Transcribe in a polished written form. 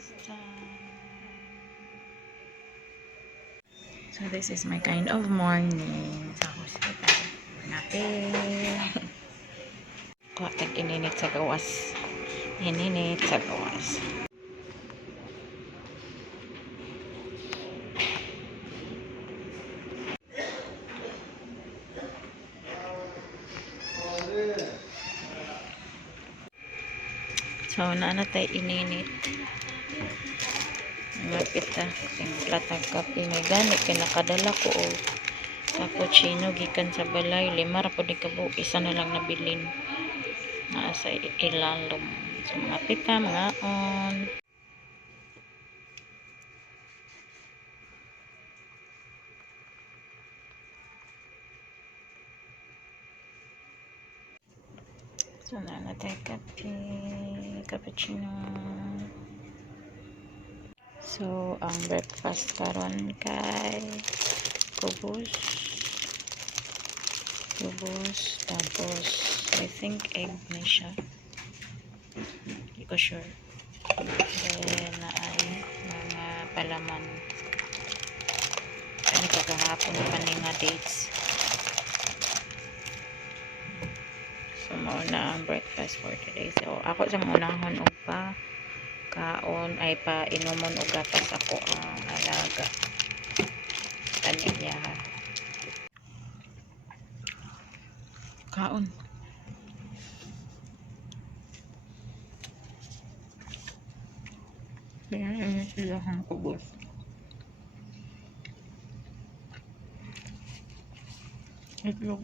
breakfast time. So this is my kind of morning sa hospital. Natin. Kuha tag ininit sa gawas. Ininit sa gawas. So, tayo ininit. Malapit na. Timpla tag kape. May gani. Kinakadala ko o cappuccino. Gikan sa balay. 5 ra po di kabo. Isa na lang nabilin. Nasa ilalom. So, malapit na mga on. So, tayo kape. Cappuccino. So, ang breakfast karon kay kubos, tapos I think egg na siya, hindi ko sure. Then na ay mga palaman, ano kagahapon pa nga dates. So mauna ang breakfast for today. So ako sa munahon og pa kaon ay pa inumon og gatas ako ang alaga kanya kaon. Yan sila ang kubos. Itlog.